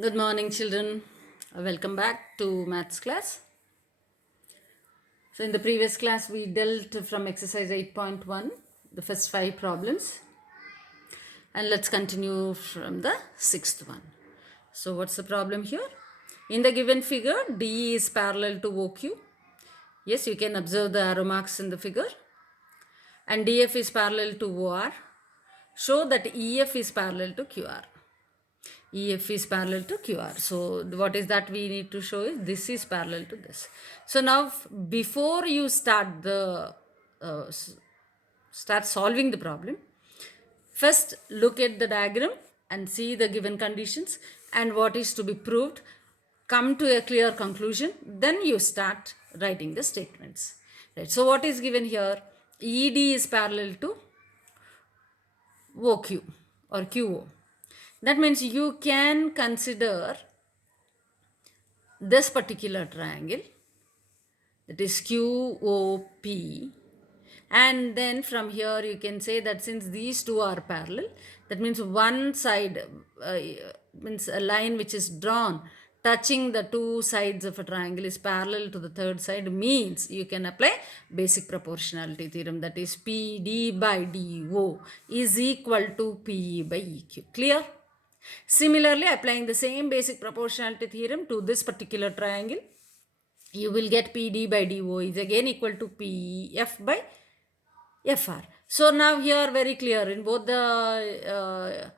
Good morning, children. Welcome back to maths class. So, in the previous class, we dealt from exercise 8.1, the first five problems, and let's continue from the sixth one. So, what's the problem here? In the given figure, D is parallel to OQ. Yes, you can observe the arrow marks in the figure, and DF is parallel to OR. Show that EF is parallel to QR. EF is parallel to QR. So what is that we need to show is this is parallel to this. So now before you start the start solving the problem, first look at the diagram and see the given conditions and what is to be proved. Come to a clear conclusion. Then you start writing the statements. Right. So what is given here? ED is parallel to OQ or QO. That means you can consider this particular triangle, that is QOP, and then from here you can say that since these two are parallel, that means one side means a line which is drawn touching the two sides of a triangle is parallel to the third side, means you can apply basic proportionality theorem, that is PD by DO is equal to PE by EQ. Clear? Similarly, applying the same basic proportionality theorem to this particular triangle, you will get PD by DO is again equal to PF by FR. So now here very clear, in both the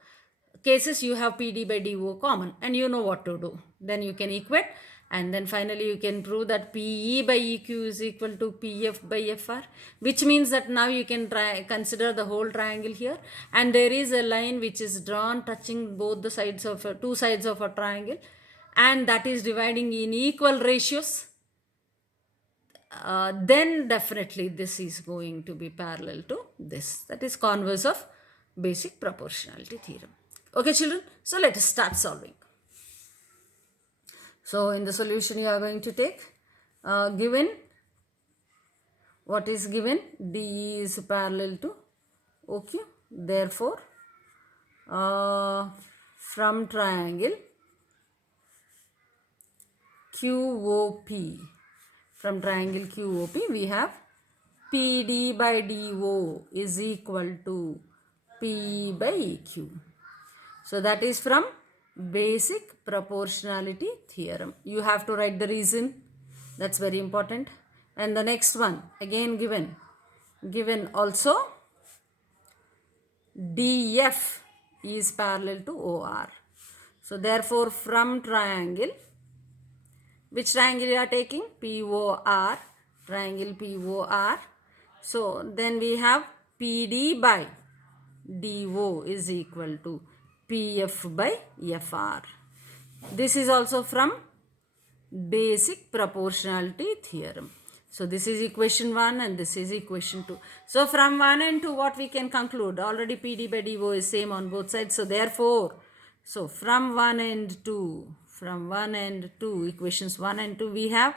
cases you have PD by DO common and you know what to do. Then you can equate, and then finally you can prove that PE by EQ is equal to PF by FR, which means that now you can consider the whole triangle here, and there is a line which is drawn touching both the sides of two sides of a triangle, and that is dividing in equal ratios. Then definitely this is going to be parallel to this. That is converse of basic proportionality theorem. Okay, children. So let us start solving. So in the solution you are going to take given what is given, D is parallel to OQ. Therefore, from triangle QOP, from triangle QOP we have PD by DO is equal to PE by EQ. So that is from basic proportionality theorem. You have to write the reason. That's very important. And the next one again given also DF is parallel to OR. So therefore from triangle, which triangle you are taking? POR, triangle POR. So then we have PD by DO is equal to PF by FR. This is also from basic proportionality theorem. So this is equation 1 and this is equation 2. So from 1 and 2 what we can conclude? Already PD by DO is same on both sides. So therefore, so from 1 and 2, equations 1 and 2 we have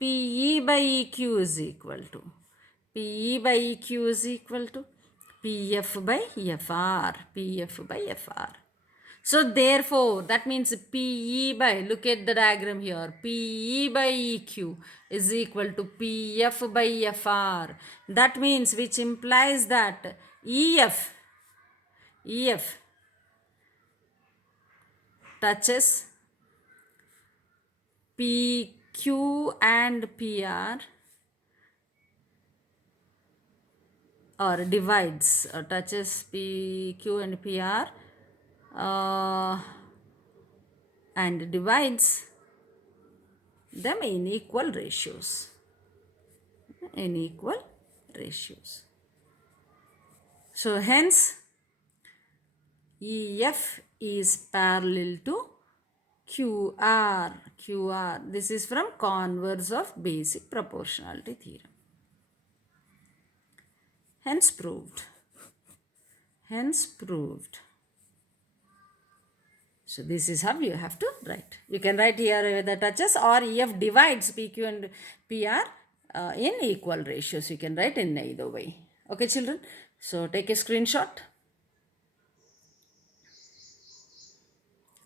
PE by EQ is equal to PE by EQ is equal to PF by FR. So therefore, that means PE by, look at the diagram here, PE by EQ is equal to PF by FR. That means, which implies that EF touches PQ and PR, or divides or touches PQ and PR and divides them in equal ratios. So hence EF is parallel to QR. This is from converse of basic proportionality theorem. Hence proved. So this is how you have to write. You can write here the touches, or EF divides PQ and PR in equal ratios. You can write in either way. Okay, children. So take a screenshot.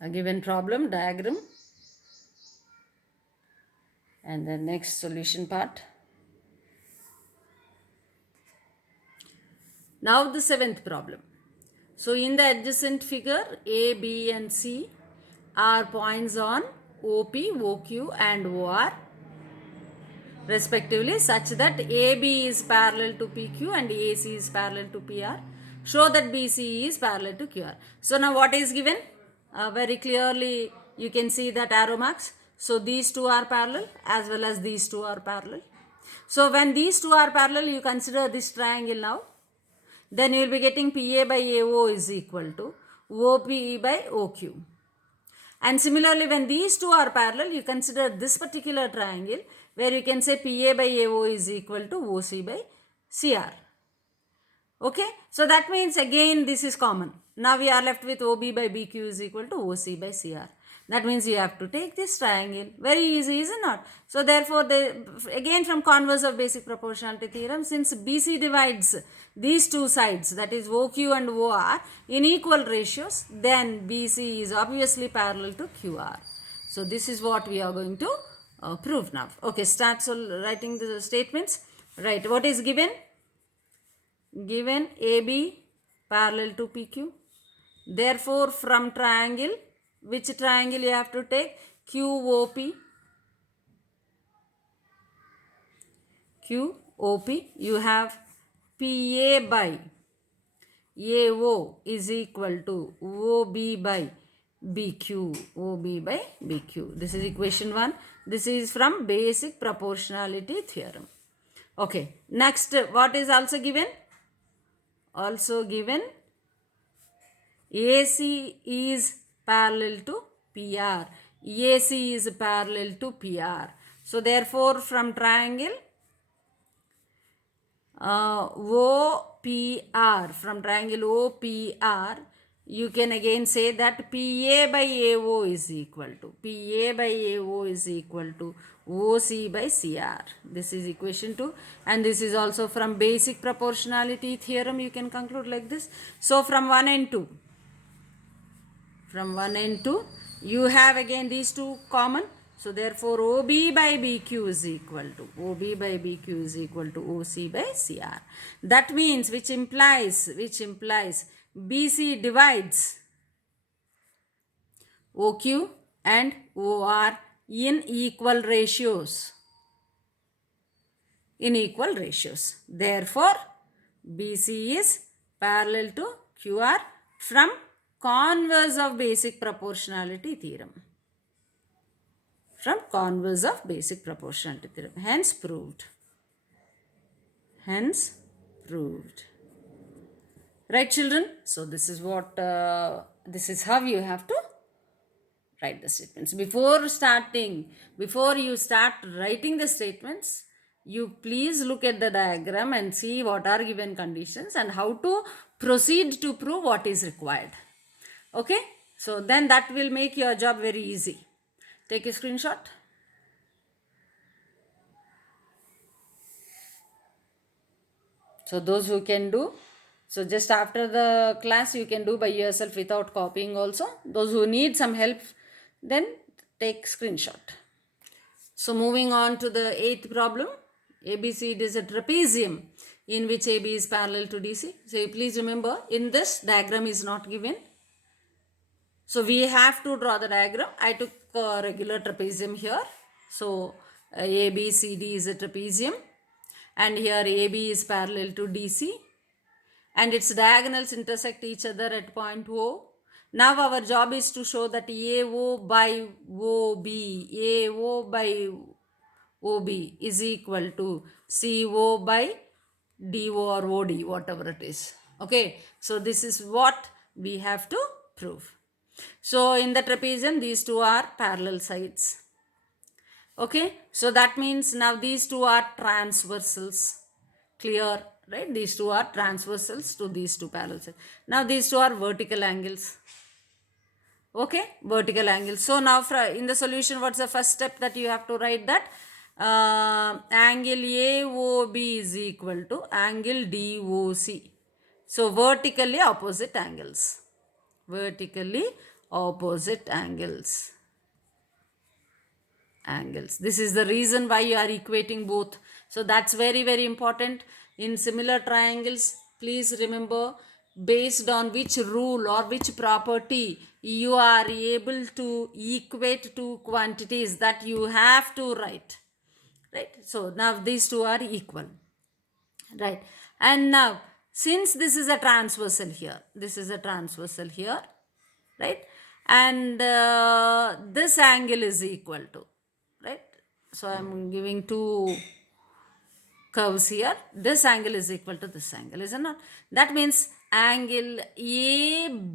a given problem diagram, and the next solution part. Now the seventh problem. So in the adjacent figure, A, B and C are points on OP, OQ and OR respectively, such that AB is parallel to PQ and AC is parallel to PR. Show that BC is parallel to QR. So now what is given? Very clearly you can see that arrow marks. So these two are parallel as well as these two are parallel. So when these two are parallel, you consider this triangle now. Then you will be getting PA by AO is equal to OPE by OQ. And similarly, when these two are parallel, you consider this particular triangle where you can say PA by AO is equal to OC by CR. Okay, so that means again this is common. Now we are left with OB by BQ is equal to OC by CR. That means you have to take this triangle. Very easy, is it not? So therefore, again from converse of basic proportionality theorem, since BC divides these two sides, that is OQ and OR, in equal ratios, then BC is obviously parallel to QR. So this is what we are going to prove now. Okay, start writing the statements. Right, what is given? Given AB parallel to PQ. Therefore, from triangle, which triangle you have to take? QOP. QOP, you have PA by AO is equal to OB by BQ. OB by BQ. This is equation 1. This is from basic proportionality theorem. Okay. Next, what is also given? Also given AC is parallel to PR. AC is parallel to PR. So therefore, from triangle OPR, from triangle OPR, you can again say that PA by AO is equal to OC by CR. This is equation 2, and this is also from basic proportionality theorem. You can conclude like this. So from 1 and 2, you have again these two common. So therefore, OB by BQ is equal to OC by CR. That means which implies BC divides OQ and OR in equal ratios. Therefore, BC is parallel to QR from converse of basic proportionality theorem. Hence proved. Right, children? So this is what this is how you have to write the statements. Before you start writing the statements, you please look at the diagram and see what are given conditions and how to proceed to prove what is required. Okay, so then that will make your job very easy. Take a screenshot. So those who can do, so just after the class you can do by yourself without copying also. Those who need some help, then take screenshot. So moving on to the 8th problem. ABC is a trapezium in which AB is parallel to DC. So please remember, in this diagram is not given. So we have to draw the diagram. I took a regular trapezium here. So ABCD is a trapezium, and here AB is parallel to DC, and its diagonals intersect each other at point O. Now our job is to show that AO by OB is equal to CO by DO or OD, whatever it is. Okay, so this is what we have to prove. So in the trapezium, these two are parallel sides. Okay, so that means now these two are transversals. Clear, right? These two are transversals to these two parallel sides. Now these two are vertical angles. Okay, vertical angles. So now in the solution, what's the first step that you have to write? That angle AOB is equal to angle DOC. So vertically opposite angles. opposite angles. This is the reason why you are equating both. So that's very, very important. In similar triangles, please remember, based on which rule or which property you are able to equate two quantities, that you have to write. Right? So now these two are equal. Right? And now, since this is a transversal here, right? And this angle is equal to, right? So I'm giving two curves here. This angle is equal to this angle, is it not? That means angle ABO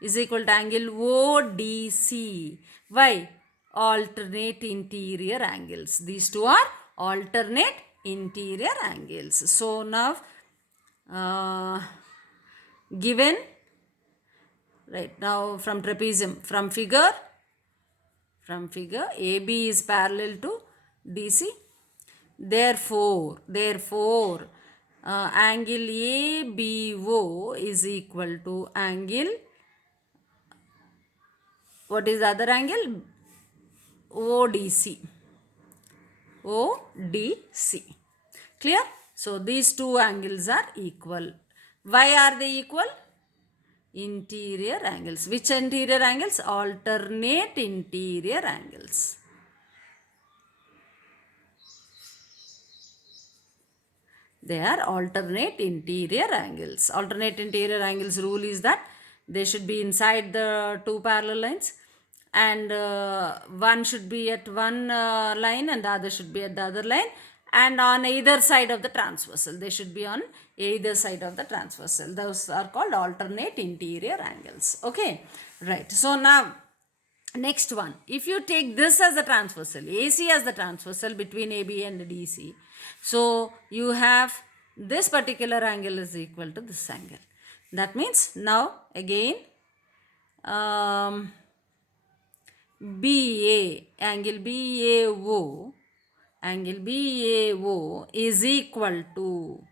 is equal to angle ODC. Why? Alternate interior angles. These two are alternate interior angles. So now given, right, now from trapezium, from figure AB is parallel to DC. Therefore, angle ABO is equal to angle, what is the other angle? ODC. Clear? So these two angles are equal. Why are they equal? Interior angles. Which interior angles? Alternate interior angles. They are alternate interior angles. Alternate interior angles rule is that they should be inside the two parallel lines, and one should be at one line and the other should be at the other line, and on either side of the transversal. They should be on either side of the transversal. Those are called alternate interior angles. Okay, right. So now, next one, if you take this as the transversal, AC as the transversal between AB and DC, so you have this particular angle is equal to this angle. That means now again angle BAO is equal to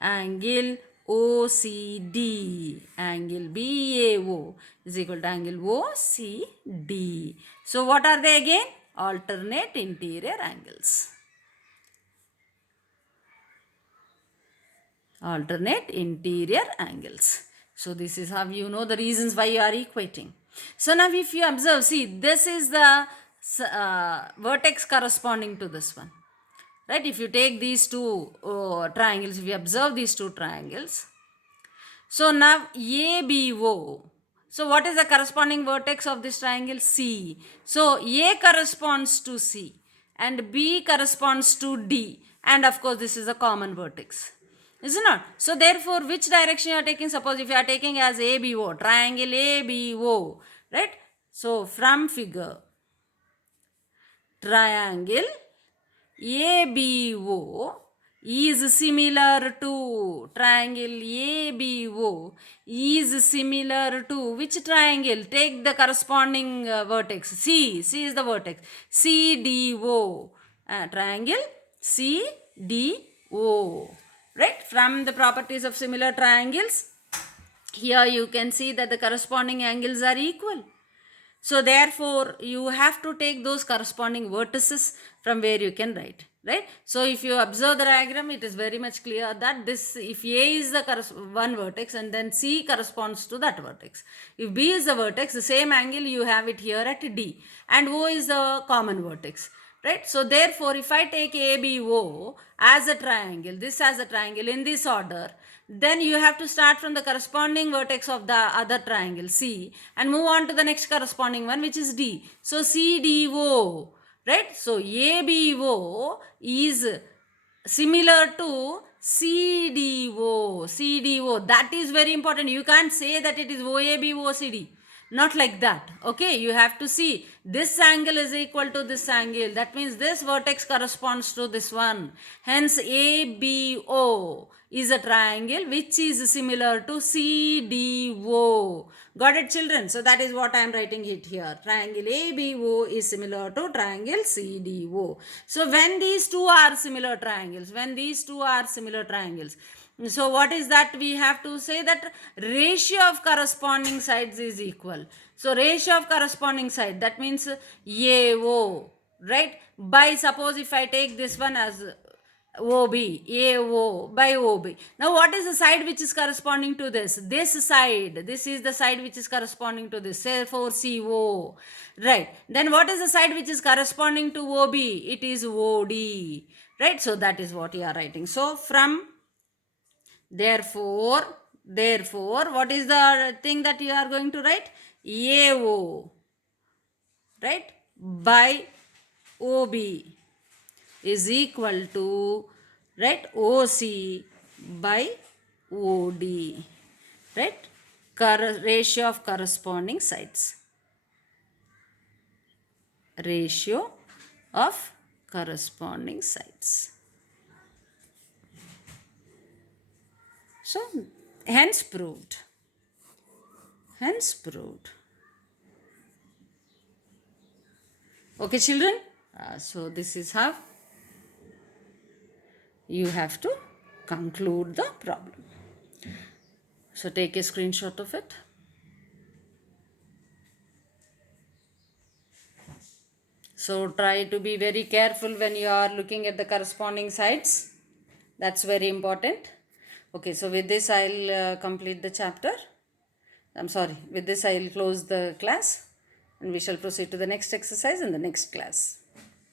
angle OCD. Angle BAO is equal to angle OCD. So what are they again? Alternate interior angles. Alternate interior angles. So this is how you know the reasons why you are equating. So now if you observe, see, this is the vertex corresponding to this one. Right? If you take these two triangles, if you observe these two triangles, so now ABO. So what is the corresponding vertex of this triangle? C. So A corresponds to C and B corresponds to D. And of course this is a common vertex. Is it not? So therefore, which direction you are taking? Suppose if you are taking as ABO, triangle ABO, right? So from figure, triangle ABO is similar to, triangle ABO is similar to which triangle? Take the corresponding vertex. C is the vertex. CDO. Triangle CDO. Right? From the properties of similar triangles, here you can see that the corresponding angles are equal. So therefore, you have to take those corresponding vertices from where you can write. Right? So if you observe the diagram, it is very much clear that this, if A is the one vertex and then C corresponds to that vertex. If B is the vertex, the same angle you have it here at D, and O is the common vertex. Right? So therefore, if I take ABO as a triangle, this as a triangle in this order, then you have to start from the corresponding vertex of the other triangle C and move on to the next corresponding one, which is D. So CDO, right? So ABO is similar to CDO. That is very important. You can't say that it is OABOCD. Not like that. Okay, you have to see this angle is equal to this angle. That means this vertex corresponds to this one. Hence ABO is a triangle which is similar to CDO. Got it, children? So that is what I am writing it here. Triangle ABO is similar to triangle CDO. So when these two are similar triangles, So what is that? We have to say that ratio of corresponding sides is equal. So ratio of corresponding side, that means AO, right? By, suppose if I take this one as OB, AO by OB. Now what is the side which is corresponding to this? This side. This is the side which is corresponding to this. Say for CO. Right. Then what is the side which is corresponding to OB? It is OD. Right. So that is what you are writing. So from therefore, what is the thing that you are going to write? AO, right, by OB is equal to, right, OC by OD, right, ratio of corresponding sides. Ratio of corresponding sides. So, hence proved. Hence proved. Okay, children? So, this is how you have to conclude the problem. So, take a screenshot of it. So, try to be very careful when you are looking at the corresponding sides. That's very important. Okay, so with this I'll complete the chapter. With this I'll close the class and we shall proceed to the next exercise in the next class.